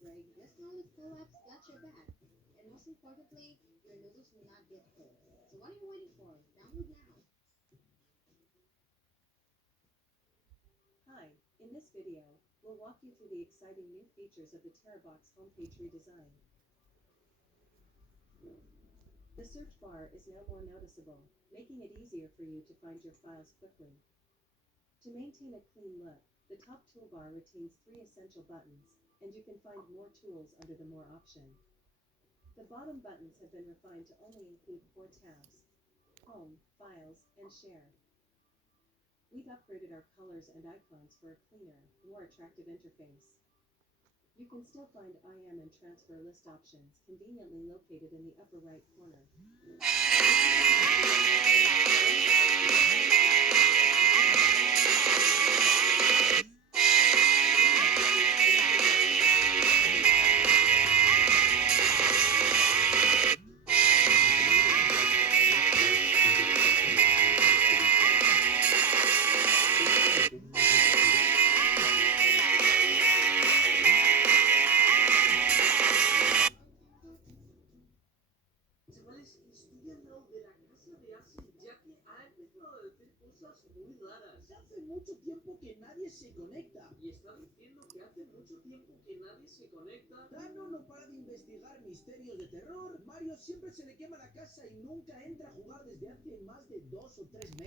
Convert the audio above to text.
Greg, just know that Collab's got your back. And most importantly, your noodles will not get cold. So what are you waiting for? Download now. Hi, in this video, we'll walk you through the exciting new features of the TerraBox homepage redesign. The search bar is now more noticeable, making it easier for you to find your files quickly. To maintain a clean look, the top toolbar retains 3 essential buttons, and you can find more tools under the More option. The bottom buttons have been refined to only include 4 tabs: Home, Files, and Share. We've upgraded our colors and icons for a cleaner, more attractive interface. You can still find IM and transfer list options conveniently located in the upper right corner. Chavales, estoy al lado de la casa de Ace, ya que ha empezado a decir cosas muy raras. Hace mucho tiempo que nadie se conecta. Y está diciendo que hace mucho tiempo que nadie se conecta. Dano no para de investigar misterios de terror. Mario siempre se le quema la casa y nunca entra a jugar desde hace más de 2 o 3 meses.